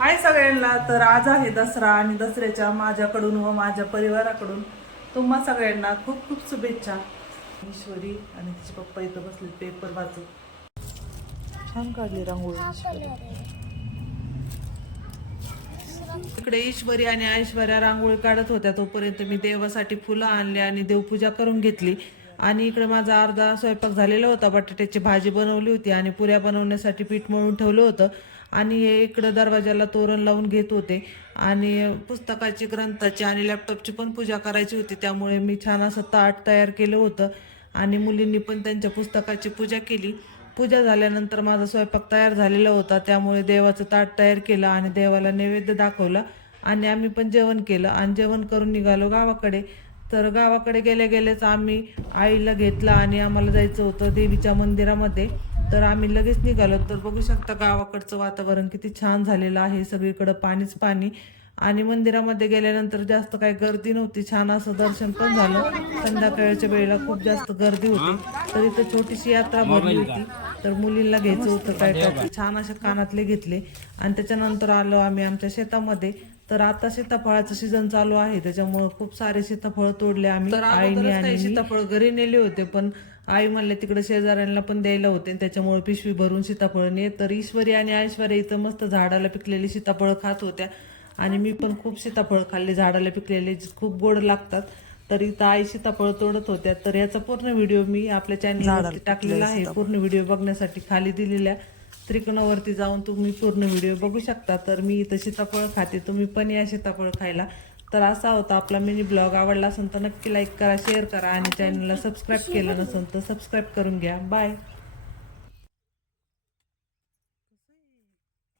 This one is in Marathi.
हाय सगळ्यांना. तर आज आहे दसरा आणि दसऱ्याच्या माझ्याकडून व माझ्या परिवाराकडून तुम्हा सगळ्यांना खूप खूप शुभेच्छा. ईश्वरी आणि तिचे पप्पा इथं बसले पेपर वाचत. छान काढली रांगोळी ईश्वरी. इकडे ईश्वरी आणि ऐश्वर्या रांगोळी काढत होत्या, तोपर्यंत मी देवासाठी फुलं आणली आणि देवपूजा करून घेतली. आणि इकडे माझा अर्धा स्वयंपाक झालेला होता. बटाट्याची भाजी बनवली होती आणि पुऱ्या बनवण्यासाठी पीठ मळून ठेवलं होतं. आणि इकडं दरवाजाला तोरण लावून घेत होते. आणि पुस्तकाची, ग्रंथाची आणि लॅपटॉपची पण पूजा करायची होती, त्यामुळे मी छान असं ताट तयार केलं होतं. आणि मुलींनी पण त्यांच्या पुस्तकाची पूजा केली. पूजा झाल्यानंतर माझा स्वयंपाक तयार झालेला होता, त्यामुळे देवाचं ताट तयार केलं आणि देवाला नैवेद्य दाखवला. आणि आम्ही पण जेवण केलं आणि जेवण करून निघालो गावाकडे. तर गावाकडे गेल्या गेल्याच आम्ही आईला घेतला आणि आम्हाला जायचं होतं देवीच्या मंदिरामध्ये. तर आम्ही लगेच निघालो. तर बघू शकता गावाकडचं वातावरण किती छान झालेलं आहे, सगळीकडं पाणीच पाणी. आणि मंदिरामध्ये गेल्यानंतर जास्त काही गर्दी नव्हती, छान असं दर्शन पण झालं. संध्याकाळच्या वेळेला खूप जास्त गर्दी होती. तर इथं छोटीशी यात्रा भरली होती. तर मुलींना घ्यायचं होतं काय काय, छान असे कानातले घेतले. आणि त्याच्यानंतर आलो आम्ही आमच्या शेतामध्ये. तर आता सीताफळाचं सीझन चालू आहे, त्याच्यामुळे खूप सारे सीताफळ तोडले आम्ही. तर आईने आणि सीताफळ घरी नेले होते, पण आई म्हणले तिकडे शेजाऱ्यांना पण द्यायला होते, त्याच्यामुळे पिशवी भरून सीताफळ ने. तर ईश्वरी आणि ऐश्वर्या इथं मस्त झाडाला पिकलेली सीताफळ खात होत्या. आणि मी पण खूप सीताफळ खाल्ले, झाडाला पिकलेले खूप गोड लागतात. तर इथं आई सीताफळ तोडत होत्या. तर याचा पूर्ण व्हिडिओ मी आपल्या चॅनलवरती टाकलेला आहे. पूर्ण व्हिडिओ बघण्यासाठी खाली दिलेल्या त्रिकोणावरती जाऊन तुम्ही पूर्ण व्हिडिओ बघू शकता. तर मी इथं सीताफळ खाते, तुम्ही पण या सीताफळ खायला. तर असा होता आपला मिनी ब्लॉग. आवडला असेल तर नक्की लाईक करा, शेअर करा आणि चॅनलला सबस्क्राईब केलं नसेल तर सबस्क्राईब करून घ्या. बाय.